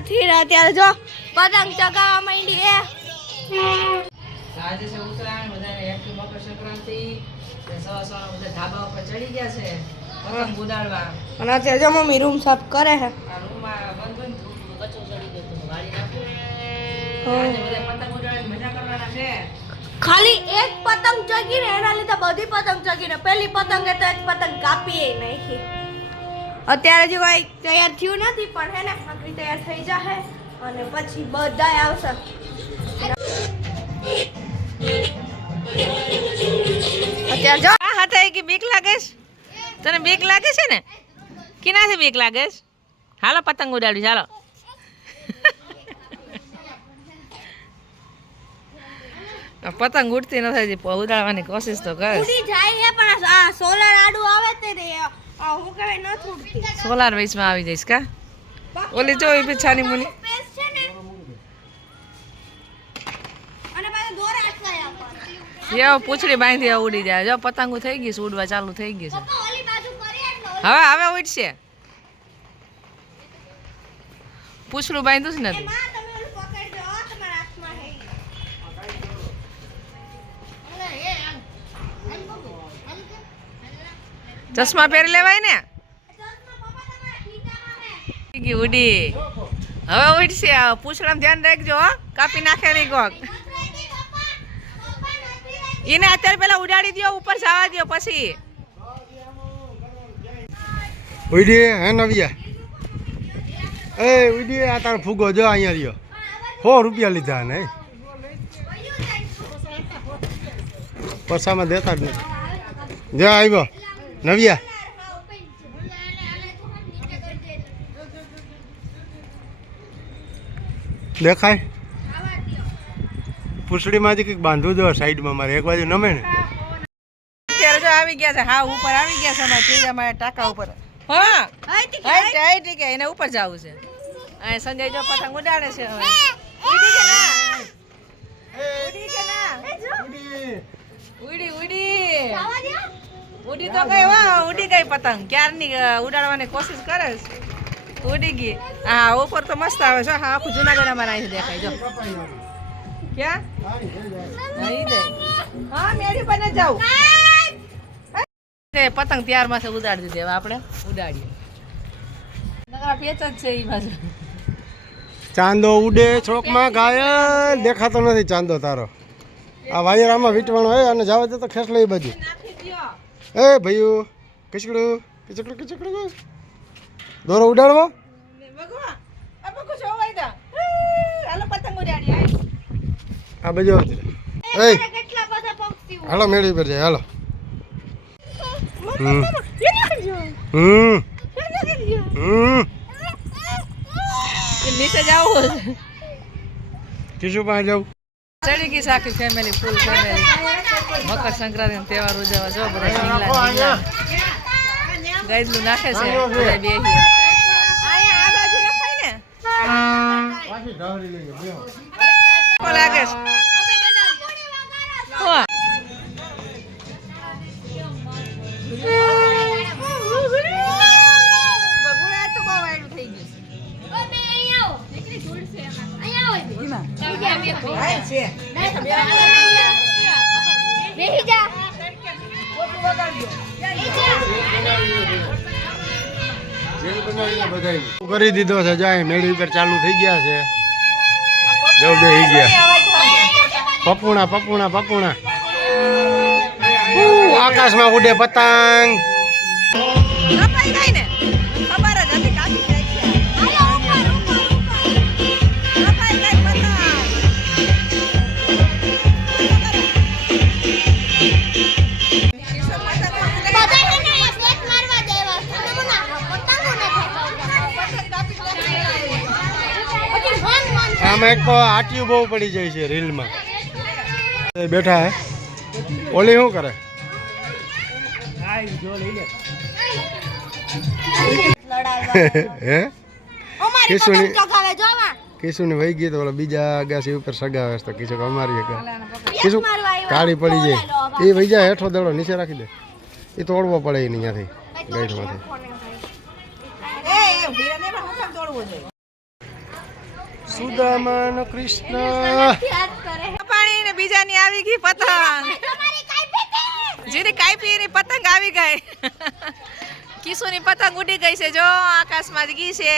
નથી ને અત્યારે જો પતંગ ચગાવવા માંડી એ આજે છે ઉત્તરાયણ બધાને હેપી મકર સંક્રાંતિ. સવા સવા બધા ધાબા ઉપર ચડી ગયા છે. પતંગ ઉડાડવા. અને અત્યારે જો મમ્મી રૂમ સાફ કરે છે આ રૂમમાં બંધ બંધ કચરો ચડી ગયો તો ગાડી નાખું. પતંગ ઉડાડીને મજા કરવાના છે. ખાલી એક પતંગ ચગીને એના લીધે બધી પતંગ ચગીને પેલી પતંગે તો એક પતંગ કાપીએ નાખી અત્યારે જો કઈ તૈયાર થયું નથી, પણ હે ને આખરી તૈયાર થઈ જશે અને પછી બધાય આવશે. અત્યારે જો, આ હતા કે બીક લાગે છે. તને બીક લાગે છે ને? કિનાથી બીક લાગે છે? હાલો, પતંગ ઉડાડ્યું ચાલો પતંગ ઉડતી નથી ઉડાડવાની કોશિશ તો કરે. જાય છે પણ આ સોલર આડું આવે તે ન સોલાર વેચમાં આવી જઈશ કા? ઓલી જો એ પીછાની મુની ને યો પૂછડી બાંધી ઉડી જાય. જો પતંગો થઈ ગઈ છે ઉડવા ચાલુ થઈ ગઈ છે. હવે હવે ઉડશે. પૂછડું બાંધ્યું છે એ નથી માં તમે ઓલું પકડજો હો, તમારા હાથમાં હે ચશ્મા પહેરી લેવાય ને? ચશ્મા પપ્પા તમારા ખીચામાં હે થઈ ગઈ ઉડી. હવે ઉડશે. આ પૂછડામાં ધ્યાન રાખજો હો. કાપી નાખે નહીં કોક. એને અત્યારે પેલા ઉડાડી દો ઉપર જવા દો પછી. ઉડી હે નવિયા? એ ઉડી આ તારો ફૂગો જો અહીંયા રહ્યો. સો રૂપિયા લીધા ને પસામાં દેતા જ નહીં જો આવ્યો. નવિયા? દેખાય? પૂછડીમાંથી કંઈક બાંધવું જો સાઈડમાં મારે. એક બાજુ નમે ને. અત્યારે જો આવી ગયા છે હા ઉપર આવી ગયા છે અમારા ત્રીજા મારે ટાંકા ઉપર. હા હાઈટ હાઈટ કે એને ઉપર જવું છે. અહીં સંજય જો પતંગ ઉડાડે છે હવે. ઉડી કે ના? ઉડી કે ના? ઉડી ઉડી. ઉડી તો ગઈ, વાહ ઉડી ગઈ પતંગ. ક્યારની ઉડાડવાની કોશિશ કરે ઉડી ગઈ. હા ઉપર તો મસ્ત આવે છે. હા, આખું જુનાગઢમાં અહીંથી દેખાય, જો. ક્યાં? અહીં દે. હા મેરી પર જાઉં. પતંગ ત્યાર માસે ઉડાડી દીધી. આપણે ઉડાડીએ. જ ચાંદો ઉડે, છોકમાં ઘાયલ દેખાતો નથી ચાંદો તારો. આ વાયર આમાં વીટવાનો હોય અને જવા દે તો ખેંચલો એ બાજુ. એ ભાઈઓ કચકડું કચકડું કચકડું દોરો ઉડાડવો. આ બાજુ એ હાલો મેળી પર જાય હાલો. હમ. નીચે જાવ કિશુ પાસે જાઉં. ચડી ગઈ આખી family full family Makar Sankranti નો તહેવાર ઉજવવા. જો બધા ઢીંગલા નાખે છે બધા. કેવો લાગે છે? કરી દીધો છે જાય મેળી ઉપર ચાલુ થઈ ગયા છે. જો બેહી ગયા. પપુણા પપુણા પપુણા. આકાશમાં ઉડે પતંગ. આમાં એક તો આટિયું બહુ પડી જાય છે રીલમાં. બેઠા હે. ઓલી શું કરે? કિશુની કિશુની વહી ગઈ તો ઓલા બીજા અગાસી ઉપર સગાવે તો કિશુ કે અમારી કિશુ કાળી પડી જાય. એ વહી જાય હેઠો દડો નીચે રાખી દે. એ તોડવો પડે નહીં અહીંયાથી ગાઈડમાંથી એ એ ઊભી રહે ને પણ હું કેમ તોડવું જોઈએ સુદામા અને કૃષ્ણ. પાણી ને બીજાની આવી ગઈ પતંગ. જેની કાપી એની પતંગ આવી ગઈ. કિશુની પતંગ ઉડી ગઈ છે જો આકાશમાં જ ગઈ છે.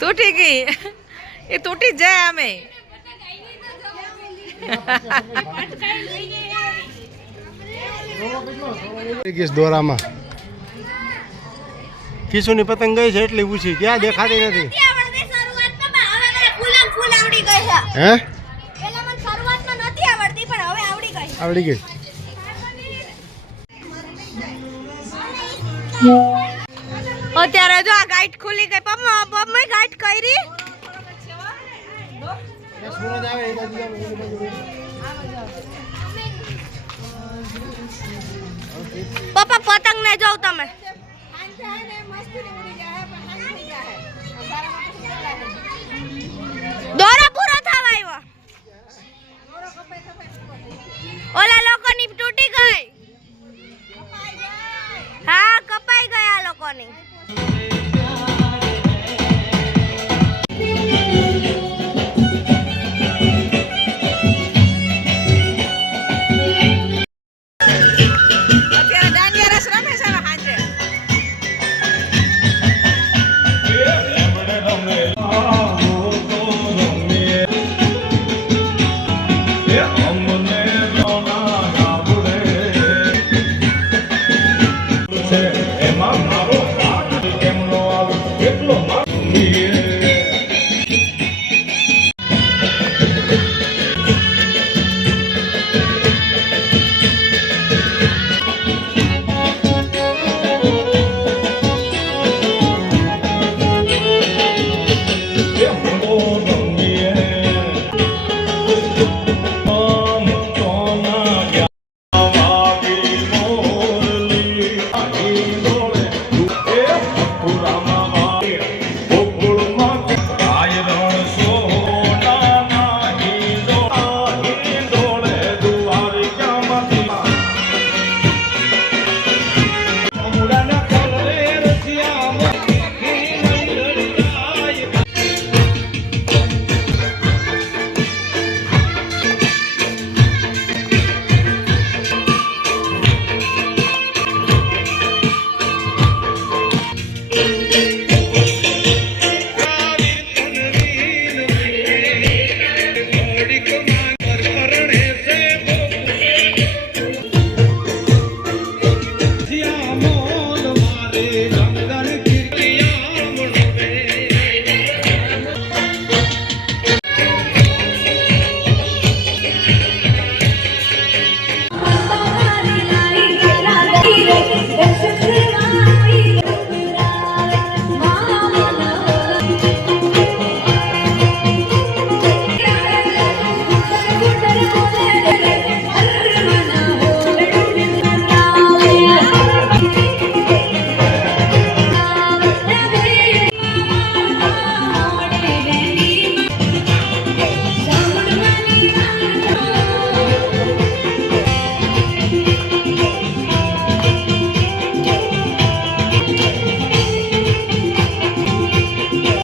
તૂટી ગઈ. એ તૂટી જ જાય અમે દોરામાં. કિશુની પતંગ ગઈ છે એટલી ઊંચી ક્યાં દેખાતી નથી? નથી આવડતી શરૂઆતમાં પણ હવે મને ફૂલ અને ફૂલ આવડી ગઈ હે? પેલા મને શરૂઆતમાં નથી આવડતી પણ હવે આવડી ગઈ અત્યારે જો આ ગાઈડ ખુલી ગઈ. પપ્પા પપ્પા ગાઈડ કરી. પપ્પા પતંગ ને જોવ તમે. દોરો Hare